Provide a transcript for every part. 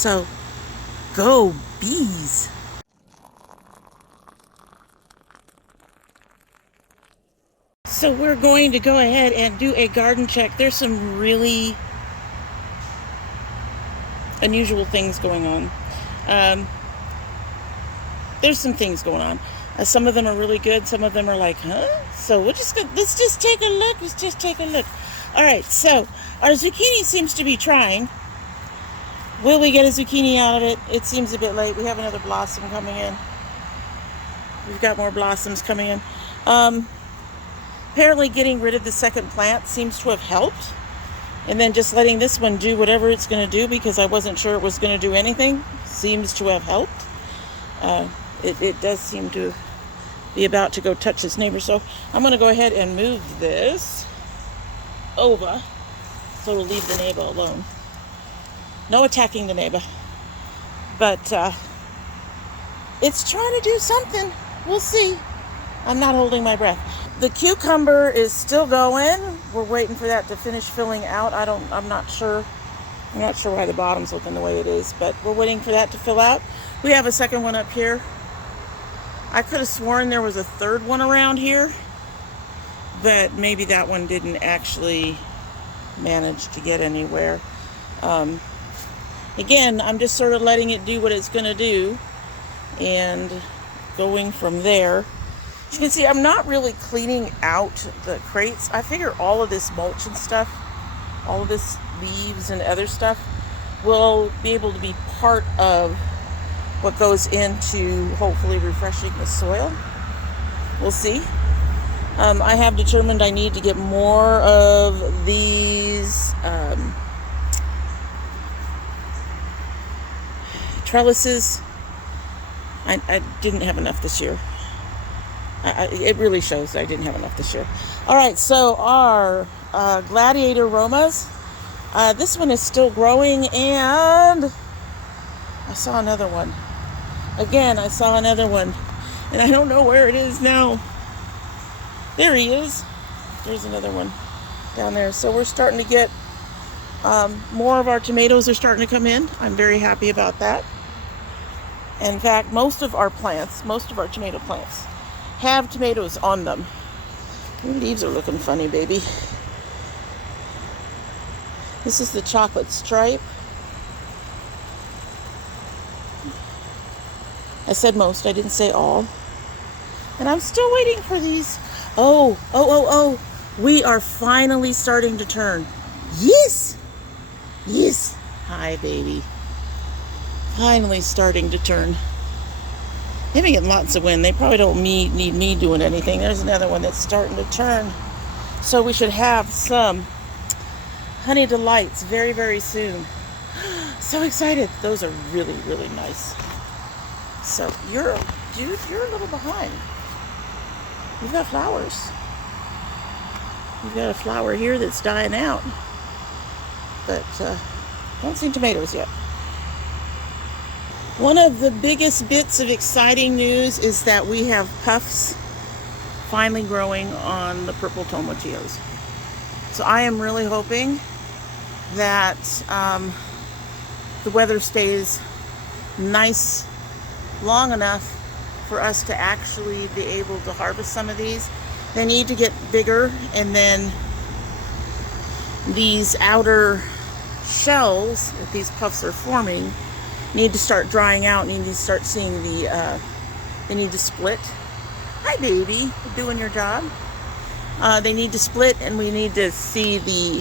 So, go bees! So we're going to go ahead and do a garden check. There's some really unusual things going on. There's some things going on. Some of them are really good. Some of them are like, huh? So let's just take a look. Let's just take a look. All right, so our zucchini seems to be trying. Will we get a zucchini out of it? It seems a bit late. We have another blossom coming in. We've got more blossoms coming in. Apparently getting rid of the second plant seems to have helped. And then just letting this one do whatever it's going to do, because I wasn't sure it was going to do anything, seems to have helped. It does seem to be about to go touch its neighbor. So I'm going to go ahead and move this over so it'll leave the neighbor alone. No attacking the neighbor. But it's trying to do something. We'll see. I'm not holding my breath. The cucumber is still going. We're waiting for that to finish filling out. I'm not sure. I'm not sure why the bottom's looking the way it is, but we're waiting for that to fill out. We have a second one up here. I could have sworn there was a third one around here, but maybe that one didn't actually manage to get anywhere. Again, I'm just sort of letting it do what it's going to do and going from there. As you can see, I'm not really cleaning out the crates. I figure all of this mulch and stuff, all of this leaves and other stuff will be able to be part of what goes into hopefully refreshing the soil. We'll see. I have determined I need to get more of these trellises. I didn't have enough this year. It really shows I didn't have enough this year. All right, so our gladiator romas. This one is still growing, and I saw another one. Again, I saw another one, and I don't know where it is now. There he is. There's another one down there. So we're starting to get more of our tomatoes are starting to come in. I'm very happy about that. In fact, most of our tomato plants have tomatoes on them. Your leaves are looking funny, baby. This is the chocolate stripe. I said most, I didn't say all. And I'm still waiting for these. Oh. We are finally starting to turn. Yes. Yes. Hi, baby. Finally starting to turn. They've been getting lots of wind. They probably don't need me doing anything. There's another one that's starting to turn. So we should have some honey delights very, very soon. So excited. Those are really, really nice. So you're a little behind. You've got flowers. You've got a flower here that's dying out. But don't see tomatoes yet. One of the biggest bits of exciting news is that we have puffs finally growing on the purple tomatillos. So I am really hoping that the weather stays nice long enough for us to actually be able to harvest some of these. They need to get bigger, and then these outer shells that these puffs are forming need to start drying out. Need to start seeing they need to split. Hi, baby. You're doing your job. They need to split, and we need to see the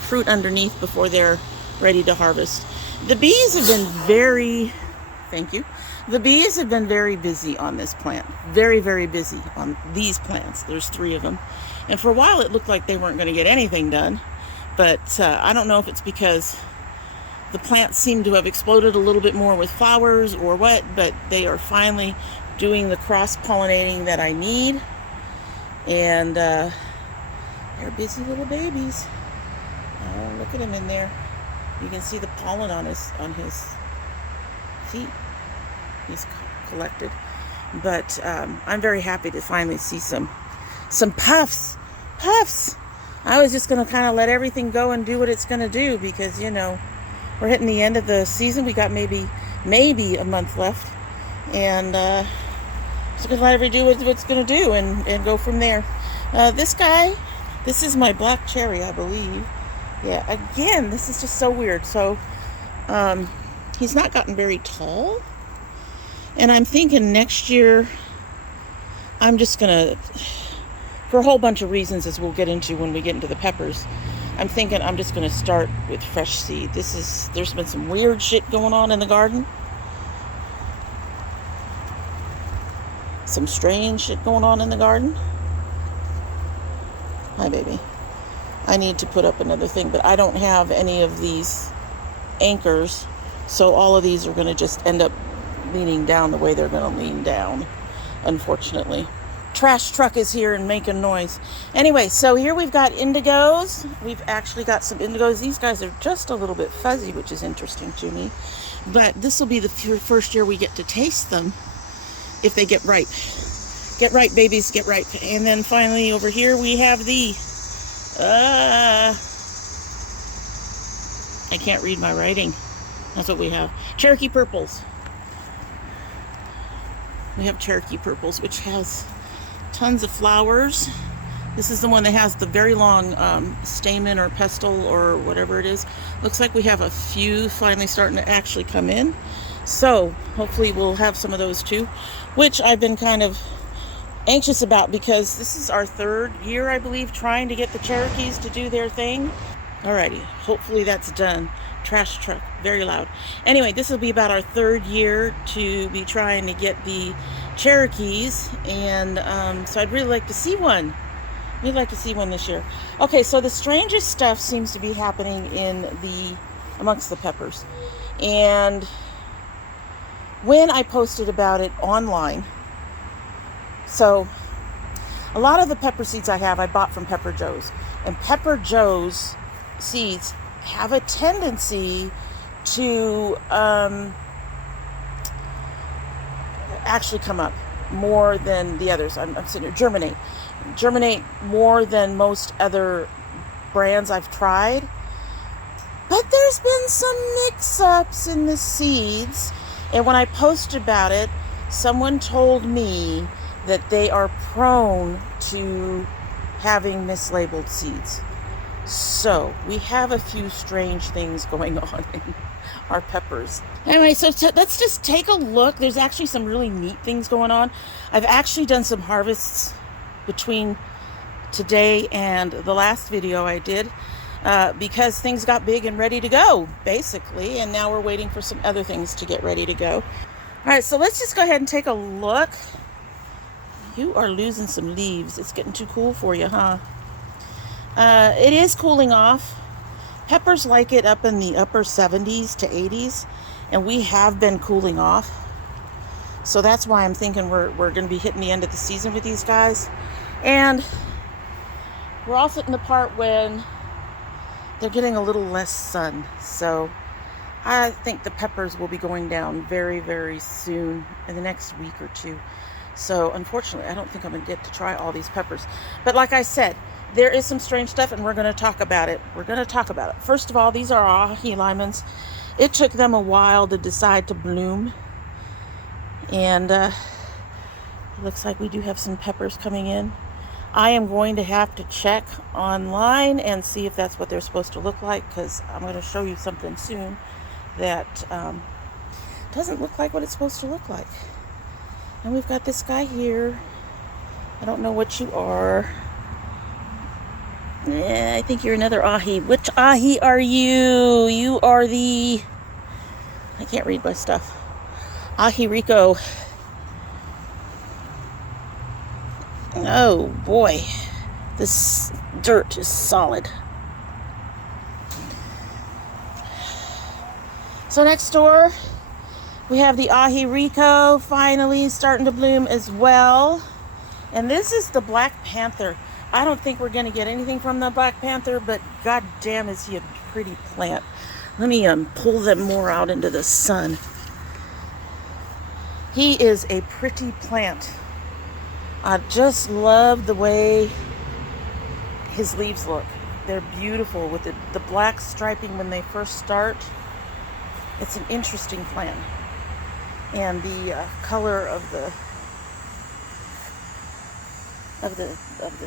fruit underneath before they're ready to harvest. The bees have been very, thank you. The bees have been very busy on this plant. Very, very busy on these plants. There's 3 of them. And for a while it looked like they weren't going to get anything done. But I don't know if it's because the plants seem to have exploded a little bit more with flowers or what, but they are finally doing the cross-pollinating that I need. And they're busy little babies. Oh, look at him in there. You can see the pollen on his feet. He's collected. But I'm very happy to finally see some puffs. Puffs! I was just going to kind of let everything go and do what it's going to do because, you know, we're hitting the end of the season. We got maybe a month left, and just gonna let everybody do what it's gonna do and go from there. This guy, this is my black cherry, I believe. Yeah, again, this is just so weird. So he's not gotten very tall, and I'm thinking next year I'm just gonna, for a whole bunch of reasons as we'll get into when we get into the peppers, I'm thinking I'm just gonna start with fresh seed. There's been some weird shit going on in the garden. Some strange shit going on in the garden. Hi, baby. I need to put up another thing, but I don't have any of these anchors, so all of these are going to just end up leaning down the way they're going to lean down, unfortunately. Trash truck is here and making noise. Anyway, so here we've got indigos. We've actually got some indigos. These guys are just a little bit fuzzy, which is interesting to me. But this will be the first year we get to taste them if they get ripe. Get ripe, babies, get ripe. And then finally over here we have the... I can't read my writing. That's what we have. Cherokee purples. We have Cherokee purples, which has tons of flowers. This is the one that has the very long stamen or pestle or whatever it is. Looks like we have a few finally starting to actually come in. So hopefully we'll have some of those too, which I've been kind of anxious about because this is our third year, I believe, trying to get the Cherokees to do their thing. Alrighty, hopefully that's done. Trash truck, very loud. Anyway, this will be about our third year to be trying to get the Cherokees, and so I'd really like to see one. We'd like to see one this year. Okay, so the strangest stuff seems to be happening amongst the peppers. And when I posted about it online, so a lot of the pepper seeds I bought from Pepper Joe's. And Pepper Joe's seeds have a tendency to actually come up more than the others. I'm sitting here, germinate more than most other brands I've tried. But there's been some mix-ups in the seeds, and when I posted about it, someone told me that they are prone to having mislabeled seeds. So we have a few strange things going on in our peppers. Anyway, so let's just take a look. There's actually some really neat things going on. I've actually done some harvests between today and the last video I did because things got big and ready to go, basically, and now we're waiting for some other things to get ready to go. All right, so let's just go ahead and take a look. You are losing some leaves. It's getting too cool for you, huh? It is cooling off. Peppers like it up in the upper 70s to 80s, and we have been cooling off. So that's why I'm thinking we're going to be hitting the end of the season with these guys. And we're also in the part when they're getting a little less sun. So I think the peppers will be going down very, very soon, in the next week or two. So unfortunately, I don't think I'm going to get to try all these peppers. But like I said, there is some strange stuff, and we're going to talk about it. First of all, these are ahi limons. It took them a while to decide to bloom. And it looks like we do have some peppers coming in. I am going to have to check online and see if that's what they're supposed to look like, because I'm going to show you something soon that doesn't look like what it's supposed to look like. And we've got this guy here. I don't know what you are. Yeah, I think you're another ahi. Which ahi are you? You are the... I can't read my stuff. Ahi Rico. Oh boy. This dirt is solid. So next door, we have the Ahi Rico finally starting to bloom as well. And this is the Black Panther. I don't think we're going to get anything from the Black Panther, but god damn is he a pretty plant. Let me pull them more out into the sun. He is a pretty plant. I just love the way his leaves look. They're beautiful with the black striping when they first start. It's an interesting plant. And the color of the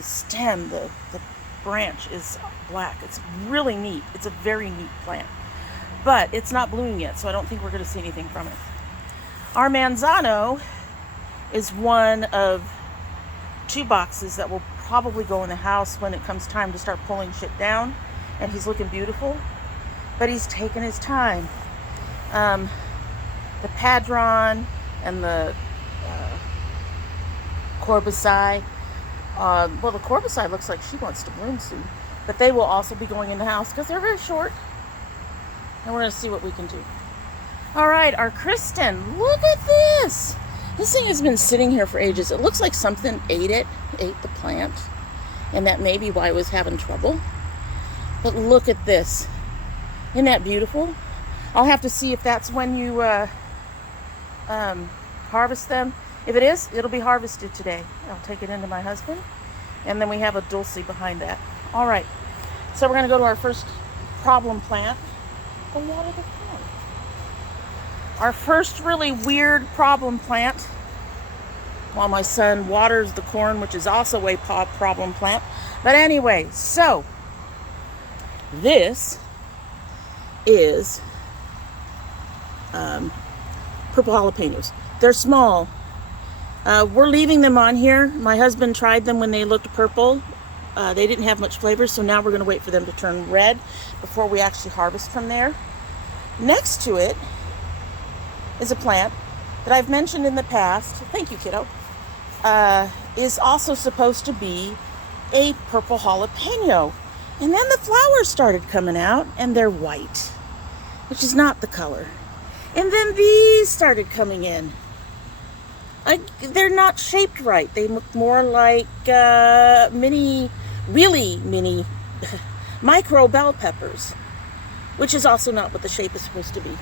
stem, the branch is black. It's really neat. It's a very neat plant. But it's not blooming yet, so I don't think we're going to see anything from it. Our manzano is one of 2 boxes that will probably go in the house when it comes time to start pulling shit down. And he's looking beautiful, but he's taking his time. The padron and the corbicide. Well, the corbicide looks like she wants to bloom soon, but they will also be going in the house because they're very short. And we're going to see what we can do. All right, our Kristen, look at this. This thing has been sitting here for ages. It looks like something ate the plant, and that may be why it was having trouble. But look at this. Isn't that beautiful? I'll have to see if that's when you harvest them. If it is, it'll be harvested today. I'll take it into my husband. And then we have a dulce behind that. All right. So we're going to go to our first problem plant. Go water the plant. Our first really weird problem plant, while my son waters the corn, which is also a problem plant. But anyway, so this is purple jalapenos. They're small. We're leaving them on here. My husband tried them when they looked purple. They didn't have much flavor, so now we're going to wait for them to turn red before we actually harvest from there. Next to it is a plant that I've mentioned in the past. Thank you, kiddo. Is also supposed to be a purple jalapeno. And then the flowers started coming out, and they're white, which is not the color. And then these started coming in. They're not shaped right. They look more like really mini micro bell peppers, which is also not what the shape is supposed to be.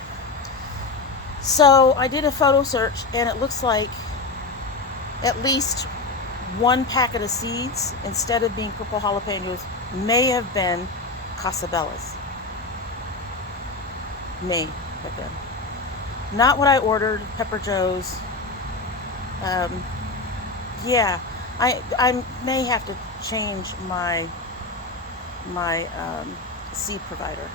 So I did a photo search, and it looks like at least 1 packet of seeds, instead of being purple jalapenos, may have been casabellas. May have been. Not what I ordered, Pepper Joe's. Yeah, I may have to change my seed provider.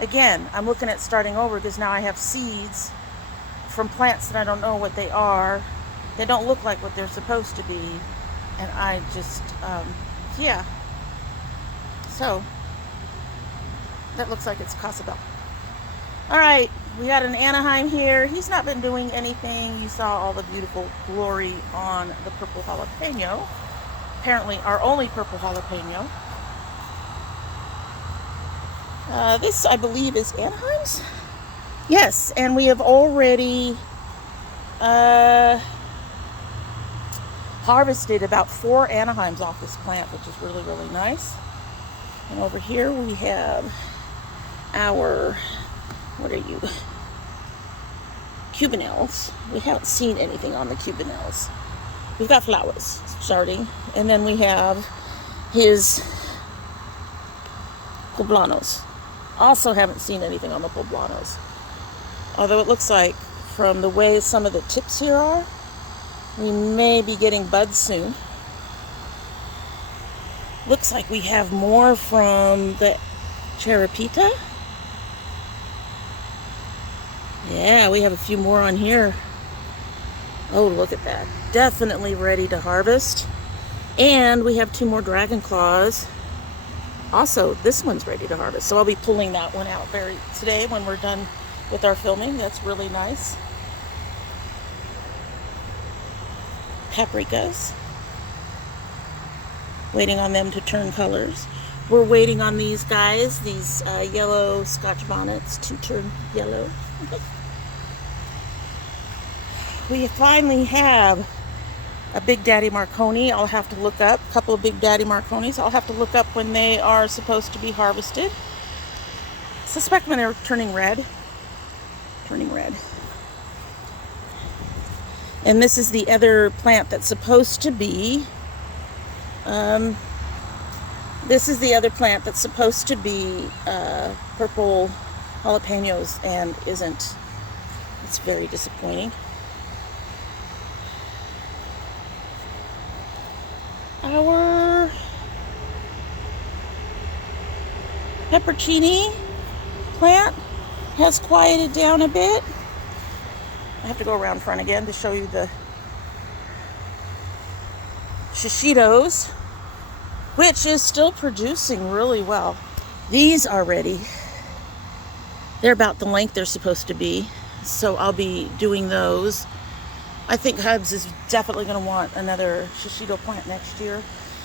Again, I'm looking at starting over because now I have seeds from plants that I don't know what they are. They don't look like what they're supposed to be. And I just, yeah. So, that looks like it's Casabella. All right, we got an Anaheim here. He's not been doing anything. You saw all the beautiful glory on the purple jalapeno. Apparently our only purple jalapeno. This, I believe, is Anaheim's. Yes, and we have already harvested about 4 Anaheims off this plant, which is really, really nice. And over here we have our, what are you? Cubanelles. We haven't seen anything on the Cubanelles. We've got flowers starting, and then we have his poblanos. Also haven't seen anything on the poblanos. Although it looks like, from the way some of the tips here are, we may be getting buds soon. Looks like we have more from the Cheripita. Yeah, we have a few more on here. Oh, look at that. Definitely ready to harvest. And we have 2 more dragon claws. Also, this one's ready to harvest. So I'll be pulling that one out today when we're done with our filming. That's really nice. Paprikas. Waiting on them to turn colors. We're waiting on these guys, these yellow Scotch bonnets, to turn yellow. We finally have a Big Daddy Marconi. I'll have to look up a couple of Big Daddy Marconis. I'll have to look up when they are supposed to be harvested. Suspect when they're turning red. Turning red. And this is the other plant that's supposed to be purple jalapenos and isn't. It's very disappointing. Our peppercini plant has quieted down a bit. I have to go around front again to show you the shishitos, which is still producing really well. These are ready. They're about the length they're supposed to be, so I'll be doing those. I think Hubs is definitely going to want another shishito plant next year.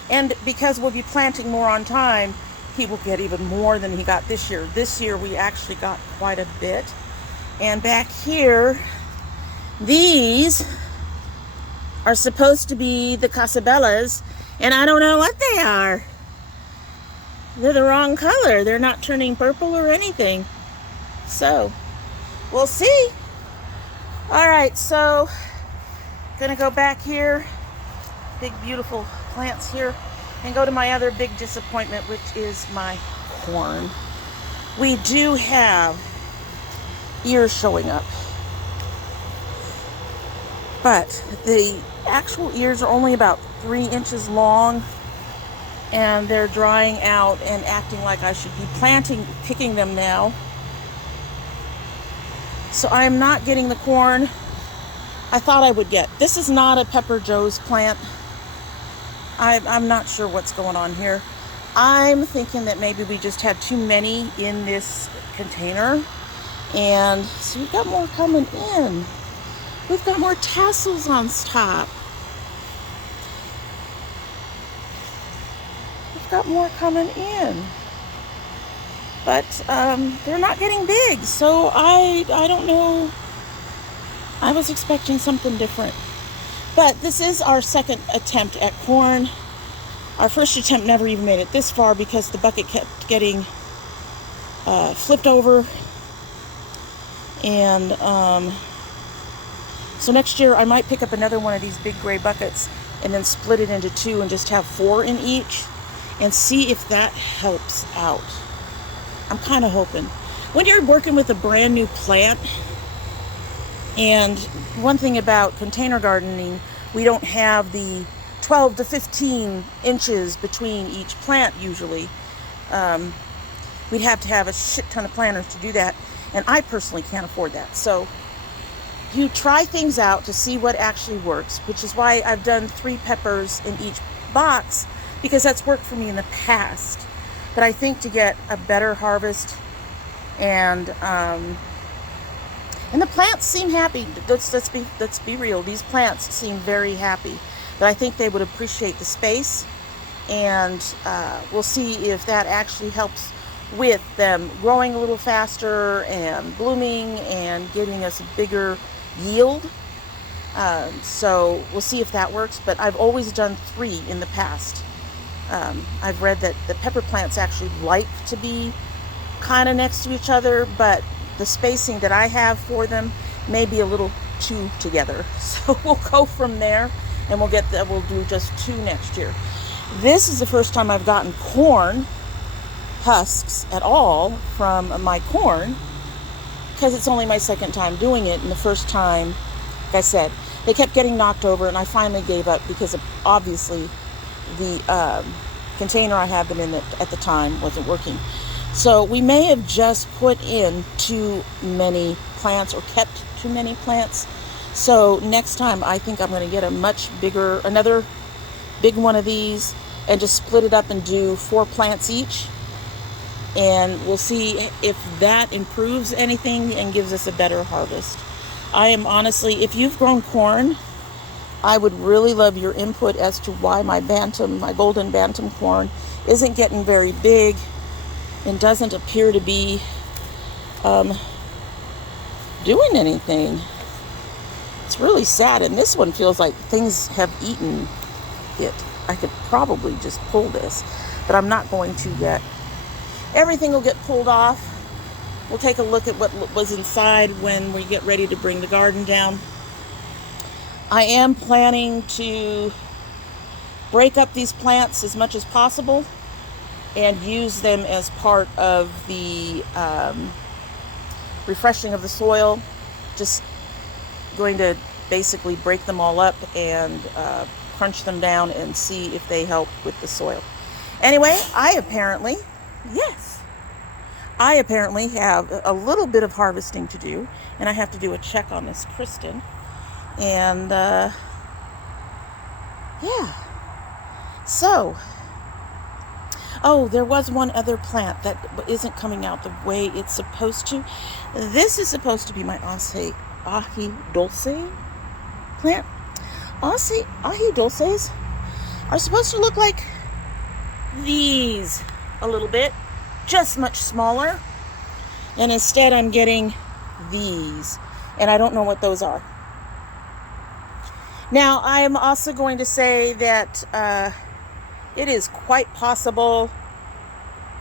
And because we'll be planting more on time, he will get even more than he got this year. This year we actually got quite a bit. And back here, these are supposed to be the casabellas, and I don't know what they are. They're the wrong color. They're not turning purple or anything. So, we'll see. All right, so gonna go back here, big beautiful plants here, and go to my other big disappointment, which is my corn. We do have ears showing up, but the actual ears are only about 3 inches long, and they're drying out and acting like I should be picking them now. So I'm not getting the corn I thought I would get. This is not a Pepper Joe's plant. I'm not sure what's going on here. I'm thinking that maybe we just had too many in this container. And so we've got more coming in. We've got more tassels on top. We've got more coming in. But they're not getting big, so I don't know. I was expecting something different. But this is our second attempt at corn. Our first attempt never even made it this far because the bucket kept getting flipped over. And so next year I might pick up another one of these big gray buckets and then split it into 2 and just have 4 in each and see if that helps out. I'm kind of hoping. When you're working with a brand new plant, and one thing about container gardening, we don't have the 12 to 15 inches between each plant usually. We'd have to have a shit ton of planters to do that, and I personally can't afford that. So you try things out to see what actually works, which is why I've done 3 peppers in each box, because that's worked for me in the past. But I think to get a better harvest, and the plants seem happy. Let's be real. These plants seem very happy. But I think they would appreciate the space, and we'll see if that actually helps with them growing a little faster and blooming and giving us a bigger yield. So we'll see if that works. But I've always done 3 in the past. I've read that the pepper plants actually like to be kind of next to each other, but the spacing that I have for them may be a little too together. So we'll go from there, and we'll do just 2 next year. This is the first time I've gotten corn husks at all from my corn, because it's only my second time doing it, and the first time, like I said, they kept getting knocked over, and I finally gave up because of, obviously, the container I had them in at the time wasn't working. So we may have just put in too many plants or kept too many plants. So next time I think I'm going to get another big one of these, and just split it up and do 4 plants each. And we'll see if that improves anything and gives us a better harvest. I am honestly, if you've grown corn, I would really love your input as to why my golden bantam corn isn't getting very big and doesn't appear to be doing anything. It's really sad, and this one feels like things have eaten it. I could probably just pull this, but I'm not going to yet. Everything will get pulled off. We'll take a look at what was inside when we get ready to bring the garden down. I am planning to break up these plants as much as possible and use them as part of the refreshing of the soil. Just going to basically break them all up and crunch them down and see if they help with the soil. Anyway, I apparently have a little bit of harvesting to do, and I have to do a check on this Kristen. And yeah, so, oh, there was one other plant that isn't coming out the way it's supposed to. This is supposed to be my ahi dulce plant. Ahi dulces are supposed to look like these a little bit, just much smaller. And instead I'm getting these, and I don't know what those are. Now, I'm also going to say that it is quite possible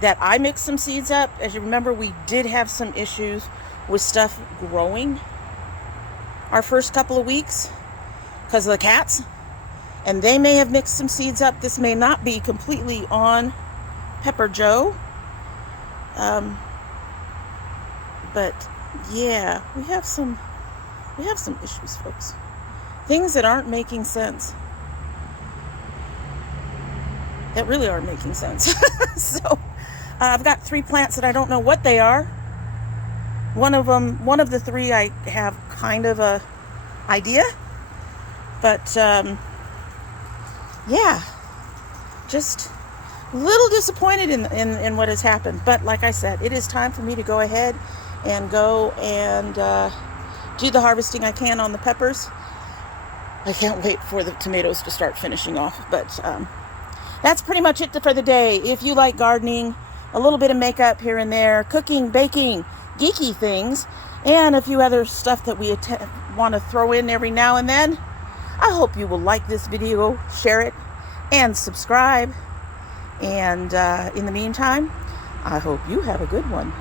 that I mixed some seeds up. As you remember, we did have some issues with stuff growing our first couple of weeks because of the cats, and they may have mixed some seeds up. This may not be completely on Pepper Joe, but yeah, we have some issues, folks. Things that aren't making sense. That really aren't making sense. So I've got 3 plants that I don't know what they are. One of the 3 I have kind of a idea, but yeah, just a little disappointed in what has happened. But like I said, it is time for me to go ahead and do the harvesting I can on the peppers. I can't wait for the tomatoes to start finishing off, but that's pretty much it for the day. If you like gardening, a little bit of makeup here and there, cooking, baking, geeky things, and a few other stuff that we want to throw in every now and then, I hope you will like this video, share it, and subscribe. And in the meantime, I hope you have a good one.